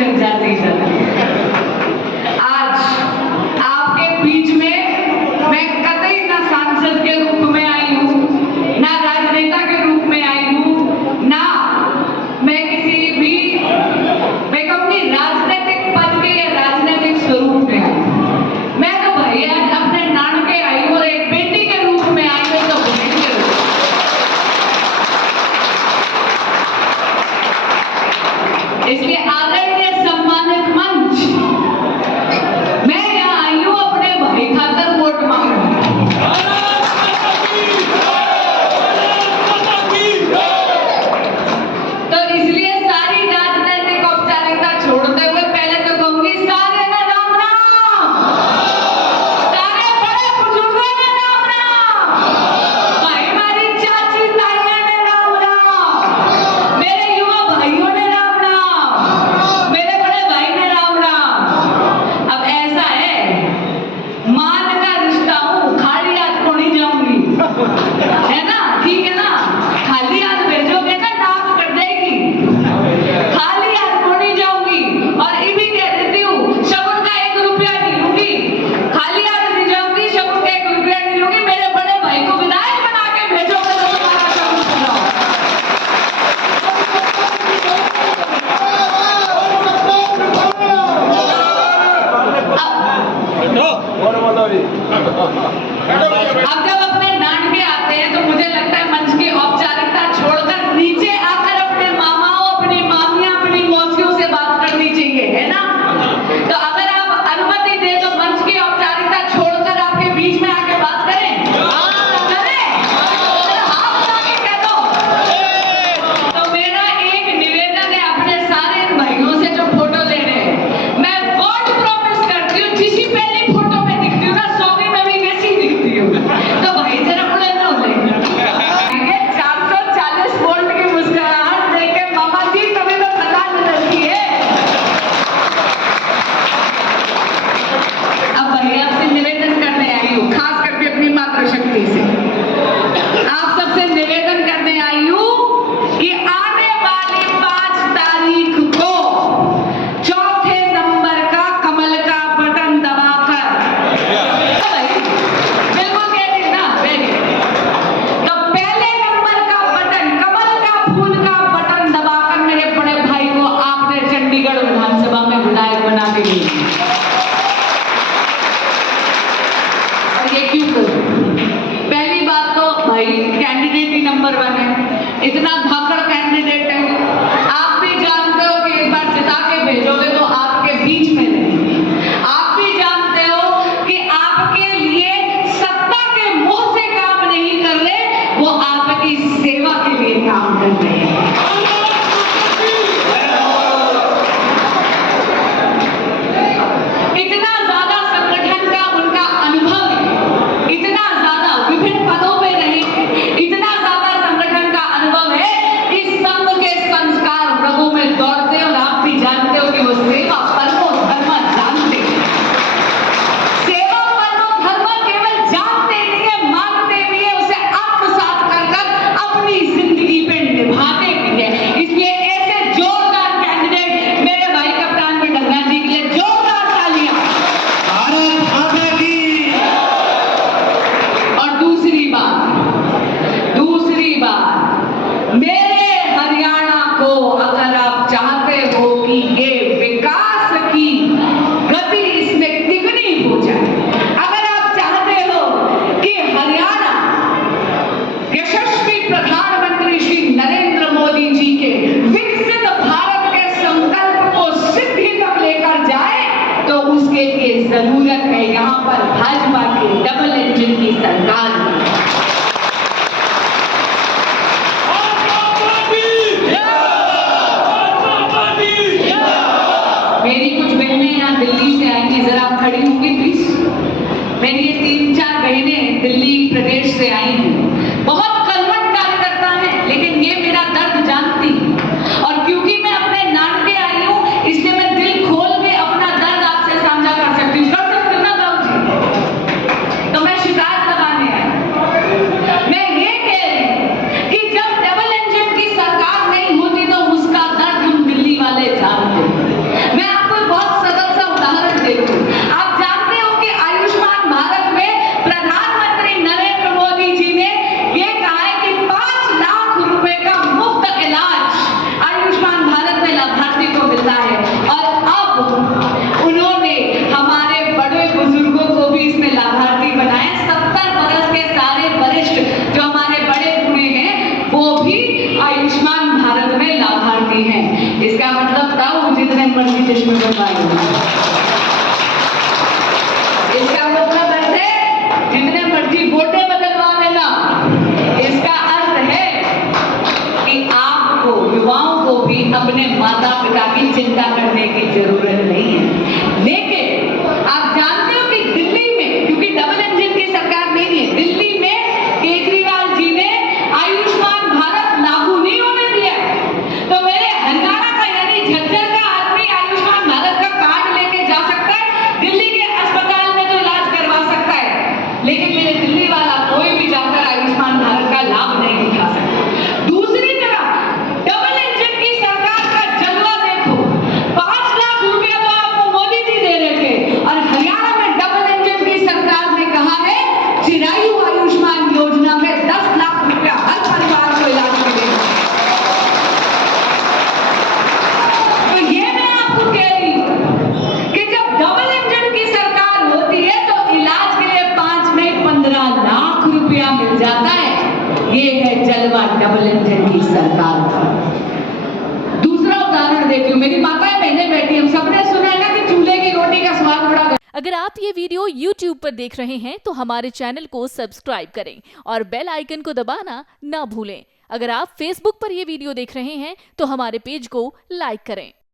तक जाती है। आज आपके बीच में मैं कतई ना सांसद के रूप में आई हूँ, ना राजनेता के रूप में आई हूँ, ना मैं किसी भी मैं कहूँगी राजनीतिक पद के या राजनीतिक स्वरूप में आई हूँ। मैं तो भैया अपने नानके आई हूँ और एक बेटी के रूप में आई हूँ, तो बहन के रूप में। इसलिए आदरणीय सम्मानित मंच, मैं यहाँ आई हूँ अपने भाई खातर वोट मांगने। तो इसलिए सारी राजनीतिक औपचारिकता छोड़ते हुए पहले तो कहूंगी सारे ने राम राम, सारे बड़े बुजुर्गों ने राम राम, भाई हमारी चाची ताइयां ने राम राम, मेरे युवा भाइयों ने राम राम, मेरे बड़े भाई ने राम राम। अब ऐसा है, मान का रिश्ता हूँ, खाली हाथ को नहीं जाऊंगी, है ना? ठीक है ना? खाली हाथ भेजोगे ना नाक कट जाएगी, खाली हाथ को नहीं जाऊंगी। और ये भी कह देती हूँ, शगुन का 1 रुपया नहीं लूंगी, खाली हाथ नहीं जाऊंगी, शगुन का 1 रुपया नहीं लूंगी। मेरे बड़े भाई को विधायक बना के भेजोगे तो तुम्हारा शगुन सुनाओ। अब जब अपने नानके आते हैं तो मुझे लगता है मंच की औपचारिकता छोड़कर नीचे आकर अपने मामाओं, अपनी मामियां, अपनी मौसियों से बात करनी चाहिए, है ना? तो अगर आप अनुमति दे तो मंच की औपचारिकता छोड़कर आपके बीच में आके बात करें। हाथ उठा के कह दो। तो मेरा एक निवेदन है अपने सारे भाइयों से जो फोटो ले रहे हैं, मैं गॉड प्रॉमिस करती हूँ, जिसी पहली फोटो में दिखती हूँ ना, 100 में भी वैसी दिखती हूँ। तो भाई जरा उड़े ना उड़े। 440 वोल्ट की मुस्कुराहट देके मामा जी कभी तो खदान बदलती है। अब भैया आपसे निवेदन करने आई हूँ, खास करके अपनी मातृशक्ति से आप सबसे निवेदन करने आई हूँ कि आने वाली 5 तारीख को 4थे नंबर का कमल का बटन दबाकर, बिल्कुल कह रही ना, वेरी। तो पहले नंबर का बटन, कमल का फूल का बटन दबाकर मेरे बड़े भाई को आपने चंडीगढ़ विधानसभा में विधायक बना के दी। और ये क्यों करूं? पहली बात तो भाई कैंडिडेट ही नंबर 1 है, इतना धाकड़ कैंडिडेट है। आप भी जानते हो कि एक बार जिता के भेजोगे तो आपके बीच में नहीं। आप भी जानते हो कि आपके लिए सत्ता के मोह से काम नहीं कर रहे, वो आपकी सेवा के लिए काम कर रहे हैं। इतना ज्यादा संगठन का उनका अनुभव है, इतना ज्यादा विभिन्न पदों पे रहे, इतना ज्यादा संगठन का अनुभव है कि संघ के संस्कार रगों में दौड़ते हैं। और आप भी जानते हो कि वो सेवा परमो धर्म जानते हैं। सेवा परमो धर्म केवल जानते नहीं है, मानते भी है, उसे आत्मसात कर अपनी जिंदगी पे निभाते भी है। इसलिए ऐसे जोरदार कैंडिडेट मेरे भाई कप्तान बिडंगा जी के लिए जोरदार तालियां। और दूसरी बात, मेरे हरियाणा को अगर आप चाहते हो कि ये विकास की गति इसमें तिगनी हो जाए, अगर आप चाहते हो कि हरियाणा यशस्वी प्रधानमंत्री श्री नरेंद्र मोदी जी के विकसित भारत के संकल्प को सिद्धि तक लेकर जाए, तो उसके लिए जरूरत है यहाँ पर भाजपा की डबल इंजन की सरकार। मेरी कुछ बहनें यहाँ दिल्ली से आई हैं, जरा आप खड़ी होंगी प्लीज। मेरी ये 3-4 बहनें दिल्ली प्रदेश से आई हैं, बहुत कर्मठ कार्यकर्ता हैं, लेकिन ये मेरा दर्द जानती हैं। और क्योंकि मैं अपने नानके आई हूँ, इसलिए मैं दिल खोल के अपना दर्द आपसे साझा कर सकती हूँ। कर सकती हूँ ना बाबू जी? तो मैं शिकायत लगाने आई। मैं ये कह रही हूँ कि जब डबल इंजन की सरकार नहीं होती तो उसका दर्द हम दिल्ली वाले जानते हैं। चश्मे बनवाए। इसका मतलब है जितने मर्जी वोटें बदलवा लेना। इसका अर्थ है कि आपको, युवाओं को भी अपने माता पिता की चिंता करने की जरूरत नहीं है। लेकिन आप जानते हो कि दिल्ली में, क्योंकि डबल इंजन की सरकार नहीं है, दिल्ली में केजरीवाल जी ने आयुष्मान भारत लागू नहीं होने दिया। तो मेरे हरियाणा का यानी झज्जर का आदमी आयुष्मान भारत का कार्ड लेके जा सकता है, दिल्ली के अस्पताल में तो इलाज करवा सकता है, लेकिन मेरे दिल्ली वाला कोई भी जाकर आयुष्मान भारत का लाभ नहीं उठा सकता। दूसरी तरफ डबल इंजन की सरकार का जलवा देखो, 5 लाख रुपया तो आपको मोदी जी दे रहे थे, और हरियाणा में डबल इंजन की सरकार ने कहा है चिरायु आयुष्मान योजना में 10 लाख रुपया हर परिवार को इलाज के लिए। तो ये मैं आपको कह रही हूं कि जब डबल इंजन की सरकार होती है तो इलाज के लिए 5 नहीं 15 लाख रुपया मिल जाता है। ये है जलवा डबल इंजन की सरकार का। दूसरा उदाहरण देती हूँ, मेरी माताएं बहनें बैठी, हम सबने सुना है ना कि चूल्हे की रोटी का स्वाद बड़ा। अगर आप ये वीडियो YouTube पर देख रहे हैं तो हमारे चैनल को सब्सक्राइब करें और बेल आइकन को दबाना ना भूलें। अगर आप Facebook पर ये वीडियो देख रहे हैं तो हमारे पेज को लाइक करें।